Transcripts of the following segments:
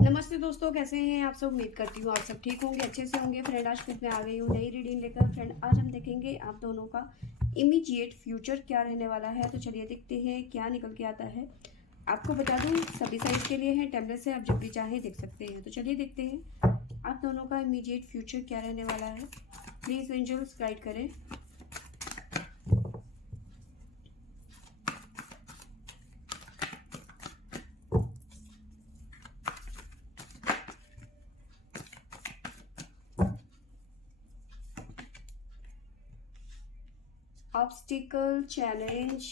नमस्ते दोस्तों, कैसे हैं आप सब। उम्मीद करती हूँ आप सब ठीक होंगे, अच्छे से होंगे। फ्रेंड आज फिर मैं आ गई हूँ नई रीडिंग लेकर। फ्रेंड आज हम देखेंगे आप दोनों का इमीडिएट फ्यूचर क्या रहने वाला है। तो चलिए देखते हैं क्या निकल के आता है। आपको बता दूँ सभी साइज के लिए है, टेम्पलेट से आप जब भी चाहें देख सकते हैं। तो चलिए देखते हैं आप दोनों का इमीडिएट फ्यूचर क्या रहने वाला है। प्लीज़ एंजल्स गाइड करें। Obstacle, challenge,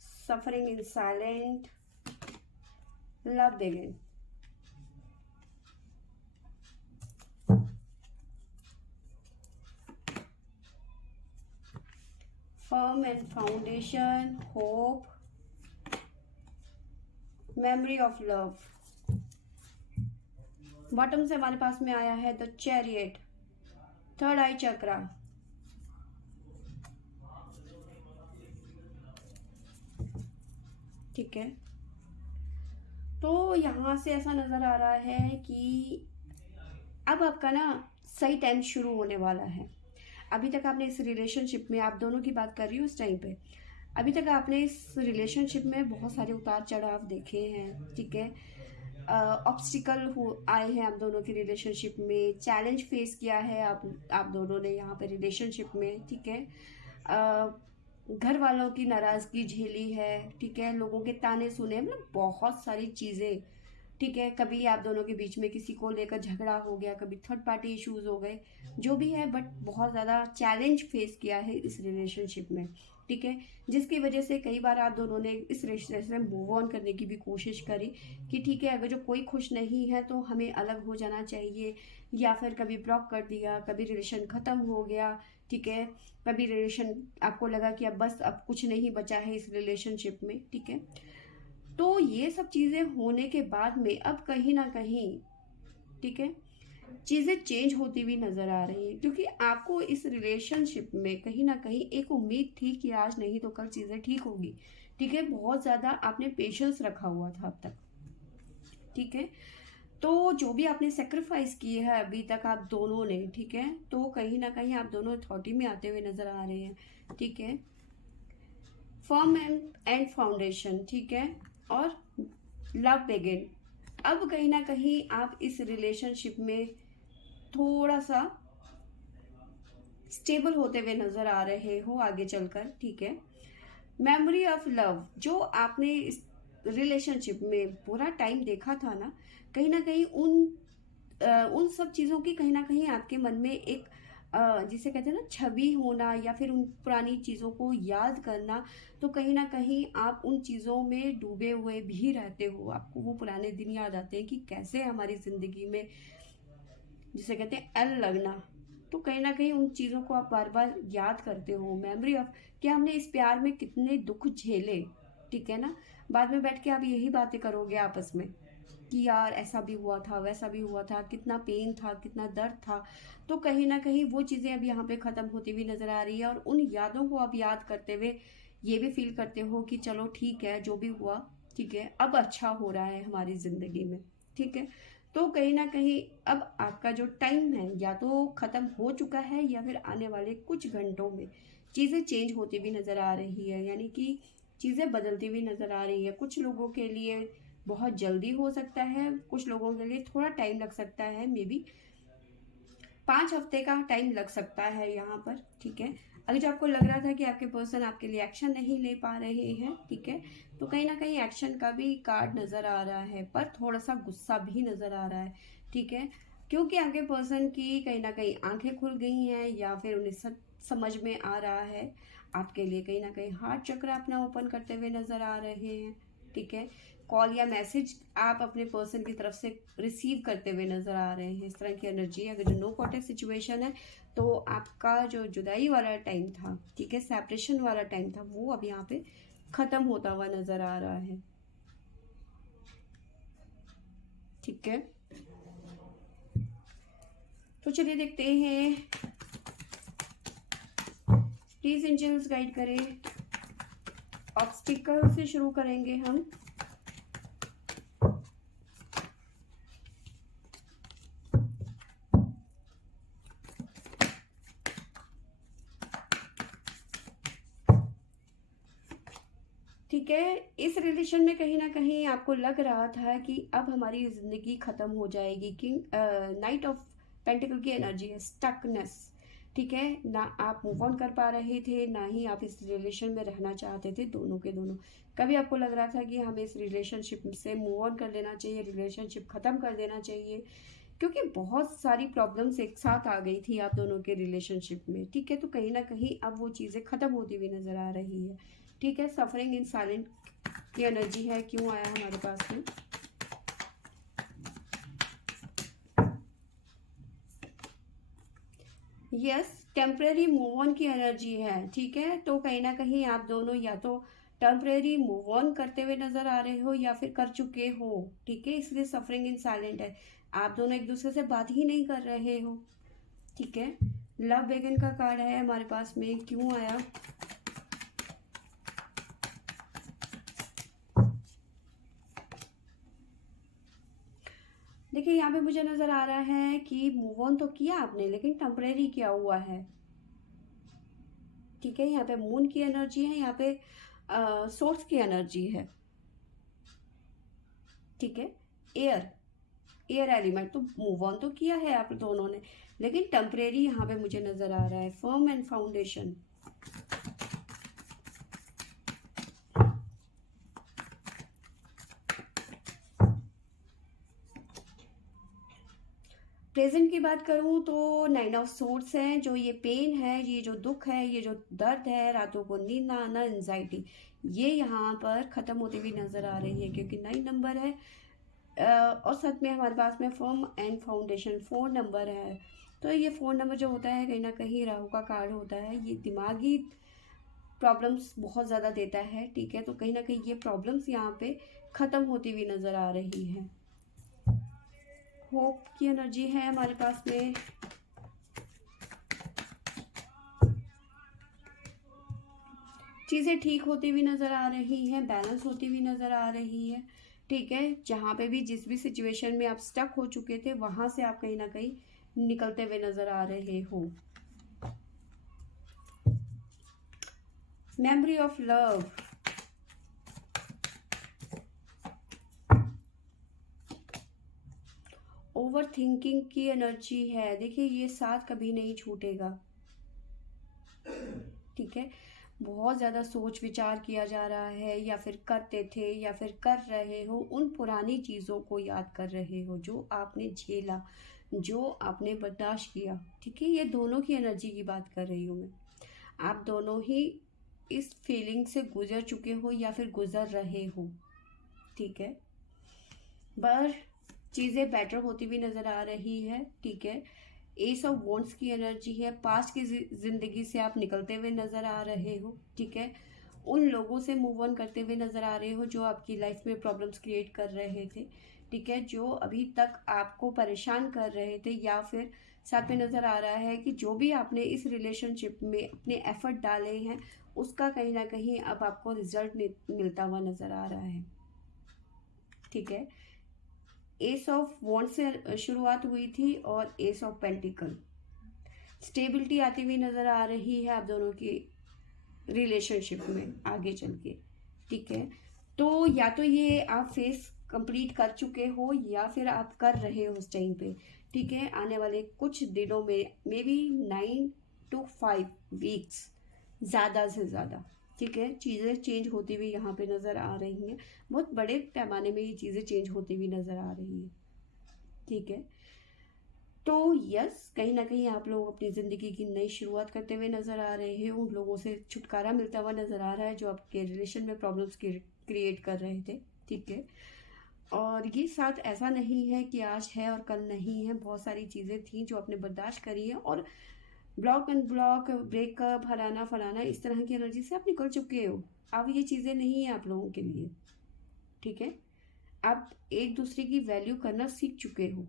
suffering in silent, love begin. Firm and foundation, hope, memory of love. Bottom से हमारे पास में आया है द चैरियट, थर्ड आई चक्रा, ठीक है। तो यहाँ से ऐसा नजर आ रहा है कि अब आपका ना सही टाइम शुरू होने वाला है। अभी तक आपने इस रिलेशनशिप में, आप दोनों की बात कर रही हूँ इस टाइम पे, अभी तक आपने इस रिलेशनशिप में बहुत सारे उतार चढ़ाव देखे हैं, ठीक है। ऑब्स्टिकल हो आए हैं आप दोनों की रिलेशनशिप में, चैलेंज फेस किया है आप दोनों ने यहाँ पे रिलेशनशिप में, ठीक है। घर वालों की नाराजगी झेली है, ठीक है। लोगों के ताने सुने, मतलब बहुत सारी चीजें, ठीक है। कभी आप दोनों के बीच में किसी को लेकर झगड़ा हो गया, कभी थर्ड पार्टी इश्यूज हो गए, जो भी है, बट बहुत ज़्यादा चैलेंज फेस किया है इस रिलेशनशिप में, ठीक है। जिसकी वजह से कई बार आप दोनों ने इस रिश्ते से मूव ऑन करने की भी कोशिश करी कि ठीक है, अगर जो कोई खुश नहीं है तो हमें अलग हो जाना चाहिए, या फिर कभी ब्लॉक कर दिया, कभी रिलेशन ख़त्म हो गया, ठीक है। कभी रिलेशन आपको लगा कि अब बस अब कुछ नहीं बचा है इस रिलेशनशिप में, ठीक है। तो ये सब चीज़ें होने के बाद में अब कहीं ना कहीं, ठीक है, चीज़ें चेंज होती हुई नज़र आ रही है, क्योंकि आपको इस रिलेशनशिप में कहीं ना कहीं एक उम्मीद थी कि आज नहीं तो कल चीज़ें ठीक होगी, ठीक है। बहुत ज़्यादा आपने पेशेंस रखा हुआ था अब तक, ठीक है। तो जो भी आपने सेक्रीफाइस किए है अभी तक आप दोनों ने, ठीक है, तो कहीं ना कहीं आप दोनों अथॉरिटी में आते हुए नज़र आ रहे हैं, ठीक है। फर्म एंड फाउंडेशन, ठीक है, और लव बिगिन। अब कहीं ना कहीं आप इस रिलेशनशिप में थोड़ा सा स्टेबल होते हुए नजर आ रहे हो आगे चलकर, ठीक है। मेमोरी ऑफ लव, जो आपने इस रिलेशनशिप में पूरा टाइम देखा था ना कहीं उन सब चीज़ों की कहीं ना कहीं आपके मन में एक जिसे कहते हैं ना छवि होना, या फिर उन पुरानी चीज़ों को याद करना। तो कहीं ना कहीं आप उन चीज़ों में डूबे हुए भी रहते हो, आपको वो पुराने दिन याद आते हैं कि कैसे हमारी ज़िंदगी में जिसे कहते हैं एल लगना। तो कहीं ना कहीं उन चीज़ों को आप बार बार याद करते हो, मेमोरी ऑफ कि हमने इस प्यार में कितने दुख झेले, ठीक है ना। बाद में बैठ के आप यही बातें करोगे आपस में कि यार ऐसा भी हुआ था, वैसा भी हुआ था, कितना पेन था, कितना दर्द था। तो कहीं ना कहीं वो चीज़ें अब यहाँ पे ख़त्म होती हुई नज़र आ रही है, और उन यादों को आप याद करते हुए ये भी फील करते हो कि चलो ठीक है, जो भी हुआ ठीक है, अब अच्छा हो रहा है हमारी ज़िंदगी में, ठीक है। तो कहीं ना कहीं अब आपका जो टाइम है या तो ख़त्म हो चुका है, या फिर आने वाले कुछ घंटों में चीज़ें चेंज होती भी नज़र आ रही है, यानी कि चीज़ें बदलती हुई नज़र आ रही है। कुछ लोगों के लिए बहुत जल्दी हो सकता है, कुछ लोगों के लिए थोड़ा टाइम लग सकता है, मे बी 5 हफ्ते का टाइम लग सकता है यहाँ पर, ठीक है। अगर जो आपको लग रहा था कि आपके पर्सन आपके लिए एक्शन नहीं ले पा रहे हैं, ठीक है, तो कहीं ना कहीं एक्शन का भी कार्ड नजर आ रहा है, पर थोड़ा सा गुस्सा भी नजर आ रहा है, ठीक है। क्योंकि आपके पर्सन की कहीं ना कहीं आंखें खुल गई हैं, या फिर उन्हें समझ में आ रहा है आपके लिए कहीं ना कहीं हार्ट चक्र अपना ओपन करते हुए नजर आ रहे हैं, ठीक है। कॉल या मैसेज आप अपने पर्सन की तरफ से रिसीव करते हुए नजर आ रहे हैं, इस तरह की एनर्जी। अगर जो नो कॉन्टेक्ट सिचुएशन है तो आपका जो जुदाई वाला टाइम था, ठीक है, सेपरेशन वाला टाइम था, वो अब यहाँ पे खत्म होता हुआ नजर आ रहा है, ठीक है। तो चलिए देखते हैं, प्लीज एंजल्स गाइड करें। ऑब्स्टिकल से शुरू करेंगे हम। ठीक है, इस रिलेशन में कहीं ना कहीं आपको लग रहा था कि अब हमारी ज़िंदगी ख़त्म हो जाएगी। किंग नाइट ऑफ पेंटिकल की एनर्जी है, स्टकनेस। ठीक है, ना आप मूव ऑन कर पा रहे थे, ना ही आप इस रिलेशन में रहना चाहते थे, दोनों के दोनों। कभी आपको लग रहा था कि हमें इस रिलेशनशिप से मूव ऑन कर लेना चाहिए, रिलेशनशिप ख़त्म कर देना चाहिए, क्योंकि बहुत सारी प्रॉब्लम्स एक साथ आ गई थी आप दोनों के रिलेशनशिप में। ठीक है, तो कहीं ना कहीं अब वो चीज़ें ख़त्म होती हुई नज़र आ रही है। ठीक है, सफरिंग इन साइलेंट की एनर्जी है, क्यों आया हमारे पास में? यस, टेम्परेरी मूव ऑन की एनर्जी है। ठीक है, तो कहीं ना कहीं आप दोनों या तो टेम्परेरी मूव ऑन करते हुए नजर आ रहे हो या फिर कर चुके हो। ठीक है, इसलिए सफरिंग इन साइलेंट है। आप दोनों एक दूसरे से बात ही नहीं कर रहे हो। ठीक है, लव बेगन का कार्ड है हमारे पास में, क्यों आया? देखिए, यहाँ पे मुझे नजर आ रहा है कि मूव ऑन तो किया आपने, लेकिन टेम्परेरी क्या हुआ है। ठीक है, यहाँ पे मून की एनर्जी है, यहाँ पे सोर्स की एनर्जी है। ठीक है, एयर एयर एलिमेंट, तो मूव ऑन तो किया है आप दोनों ने, लेकिन टेम्परेरी यहाँ पे मुझे नजर आ रहा है। फर्म एंड फाउंडेशन, प्रेजेंट की बात करूं तो 9 ऑफ सोर्ड्स है। जो ये पेन है, ये जो दुख है, ये जो दर्द है, रातों को नींद ना आना, एंजाइटी, ये यहाँ पर खत्म होती हुई नजर आ रही है, क्योंकि 9 नंबर है। और साथ में हमारे पास में फर्म एंड फाउंडेशन 4 नंबर है। तो ये 4 नंबर जो होता है, कहीं ना कहीं राहु का कार्ड होता है। ये दिमागी प्रॉब्लम्स बहुत ज़्यादा देता है। ठीक है, तो कहीं ना कहीं ये प्रॉब्लम्स यहाँ पे ख़त्म होती हुई नज़र आ रही है। होप की एनर्जी है हमारे पास में। चीज़ें ठीक होती हुई नज़र आ रही हैं, बैलेंस होती हुई नज़र आ रही है। ठीक है, जहाँ पे भी जिस भी सिचुएशन में आप स्टक हो चुके थे, वहाँ से आप कहीं ना कहीं निकलते हुए नज़र आ रहे हो। Memory of love, over thinking की एनर्जी है। देखिए, ये साथ कभी नहीं छूटेगा। ठीक है, बहुत ज़्यादा सोच विचार किया जा रहा है, या फिर करते थे या फिर कर रहे हो, उन पुरानी चीज़ों को याद कर रहे हो जो आपने झेला, जो आपने बर्दाश्त किया। ठीक है, ये दोनों की एनर्जी की बात कर रही हूँ मैं। आप दोनों ही इस फीलिंग से गुजर चुके हो या फिर गुजर रहे हो। ठीक है, पर चीज़ें बेटर होती हुई नज़र आ रही है। ठीक है, एस ऑफ वॉन्ड्स की एनर्जी है। पास्ट की जिंदगी से आप निकलते हुए नज़र आ रहे हो। ठीक है, उन लोगों से मूव ऑन करते हुए नज़र आ रहे हो जो आपकी लाइफ में प्रॉब्लम्स क्रिएट कर रहे थे। ठीक है, जो अभी तक आपको परेशान कर रहे थे, या फिर साथ में नज़र आ रहा है कि जो भी आपने इस रिलेशनशिप में अपने एफर्ट डाले हैं, उसका कहीं ना कहीं अब आपको रिजल्ट मिलता हुआ नज़र आ रहा है। ठीक है, एस ऑफ वॉन्ड से शुरुआत हुई थी और एस ऑफ पेंटिकल, स्टेबिलिटी आती हुई नज़र आ रही है आप दोनों की रिलेशनशिप में आगे चल के। ठीक है, तो या तो ये आप फेस कंप्लीट कर चुके हो या फिर आप कर रहे हो उस टाइम पे। ठीक है, आने वाले कुछ दिनों में, मे बी 9 to 5 वीक्स ज़्यादा से ज़्यादा। ठीक है, चीज़ें चेंज होती हुई यहाँ पे नज़र आ रही हैं, बहुत बड़े पैमाने में ये चीज़ें चेंज होती हुई नज़र आ रही है। ठीक है, तो यस, कहीं ना कहीं आप लोग अपनी ज़िंदगी की नई शुरुआत करते हुए नज़र आ रहे हैं। उन लोगों से छुटकारा मिलता हुआ नज़र आ रहा है जो आपके रिलेशन में प्रॉब्लम्स क्रिएट कर रहे थे। ठीक है, और ये साथ ऐसा नहीं है कि आज है और कल नहीं है। बहुत सारी चीज़ें थी जो आपने बर्दाश्त करी है, और ब्लॉक एंड ब्लॉक, ब्रेकअप, हराना फलाना, इस तरह की एनर्जी से आप निकल चुके हो। अब ये चीज़ें नहीं है आप लोगों के लिए। ठीक है, आप एक दूसरे की वैल्यू करना सीख चुके हो,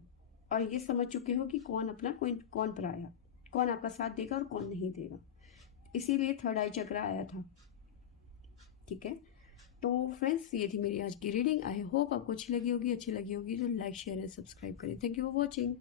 और ये समझ चुके हो कि कौन अपना, कोई कौन पराया, कौन आपका साथ देगा और कौन नहीं देगा। इसीलिए थर्ड आई चक्र आया था। ठीक है, तो फ्रेंड्स, ये थी मेरी आज की रीडिंग। आई होप आपको अच्छी लगी होगी। अच्छी लगी होगी तो लाइक शेयर एंड सब्सक्राइब करें। Thank you for watching.